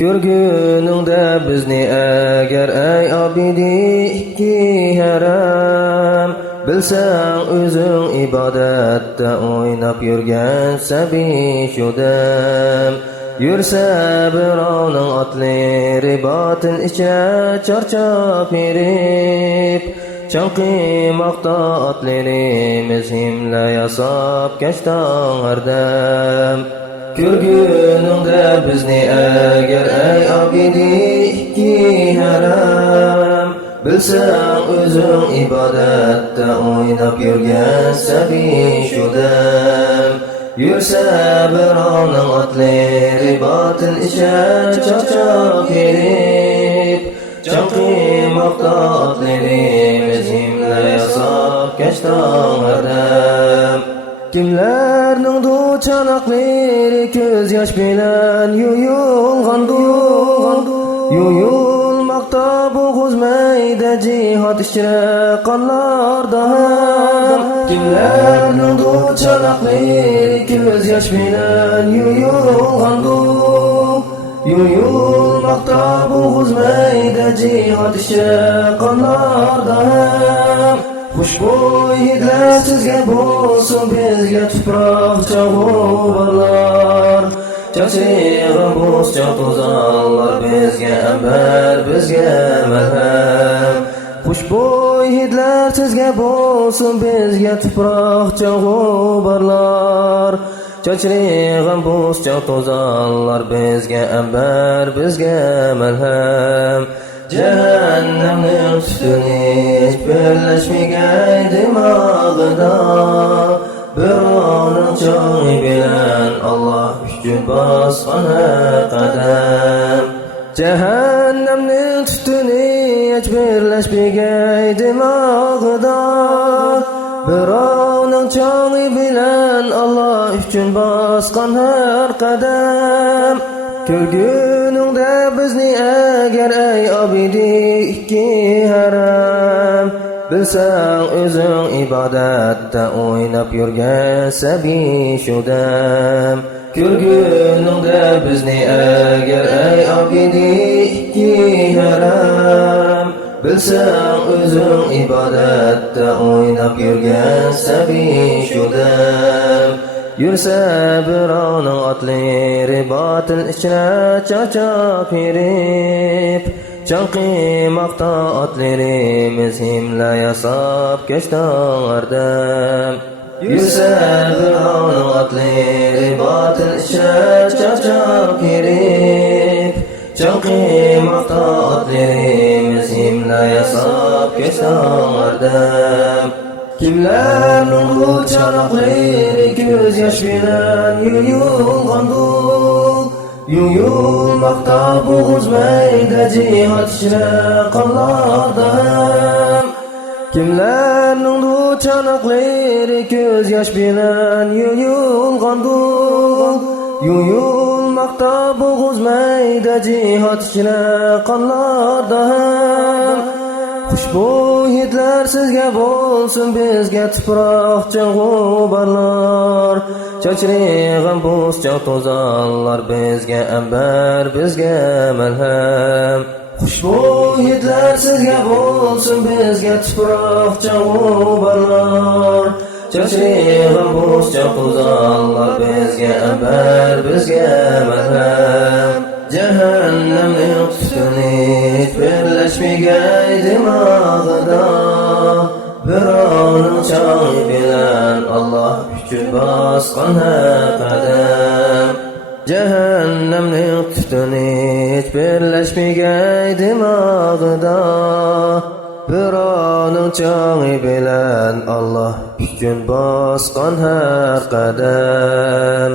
Ko'rguningda bizni agar ay abidi ikki haram, bilsang o'zing ibodatda o'ynab yurgan sabi shudam. Yursa birovning otlari botin ichra charchab herib, chanqimoqda otlarimiz himla yasab kashtan ardam. Ko'rguningda bizni agar ay abidi ikki haram, bilsang o'zing ibodatda o'ynab yurgan sabi shudam. Yursa birovning otlari botin ichra charchab herib, chanqimoqda otlarimiz himla yasab kashtan ardam. Kimlarning duchanoqlari ko'z yosh bilan yuyulmoqda bo'g'iz mayda jihod ichra qonlarda ham. Kimlarning duchanoqlari ko'z yosh bilan yuyulmoqda bo'g'iz mayda jihod ichra qonlarda ham. Xushbo'y hidlar sizga bo'lsin, bizga tuproq chog'ubarlar. Chachig'i bo'zcha to'zonlar, bizga ambar, bizga malham. Xushbo'y hidlar sizga bo'lsin, bizga tuproq chog'ubarlar. Chachig'i bo'zcha to'zonlar, bizga ambar, bizga malham. Cehennemning tutuni hiç birleşmegay dimog'ida, birovning cho'ng bilan Allah uchun bosgan qadam. Cehennemning tutuni hiç birleşmegay dimog'ida, birovning cho'ng bilan Allah uchun bosgan har qadam. Ko'rguningda bizni agar ay abidi ikki haram, bilsang o'zing ibodatda o'ynab yurgan sabi shudam. Ko'rguningda bizni agar ay abidi ikki haram, bilsang o'zing ibodatda o'ynab yurgan sabi shudam. Yursa birovning otlari botil ichra charchab herib, chanqimoqda otlarimiz himla yasab kashtan ardam. Yursa birovning otlari botil ichra charchab herib, chanqimoqda otlarimiz himla yasab kashtan ardam. Kimlarning duchanoqlari ko'z yosh bilan yuyulmoqda bo'g'iz mayda jihod ichra qonlarda ham. Kimlarning duchanoqlari ko'z yosh bilan yuyulmoqda bo'g'iz mayda jihod ichra qonlarda ham. Xushbo'y hidlar sizga bo'lsin, bizga tuproq chog'ubarlar. Chachrig'im bo'zcha to'zonlar, bizga ambar, bizga malham. Xushbo'y hidlar sizga bo'lsin, bizga tuproq chog'ubarlar. Chachrig'im bo'zcha to'zonlar, bizga ambar, bizga malham. Cehennemning tutuni hiç birleşmegay dimog'ida, birovning cho'ng bilan Allah uchun bosgan qadam. Cehennemning tutuni hiç birleşmegay dimog'ida, birovning cho'ng bilan Allah uchun bosgan qadam.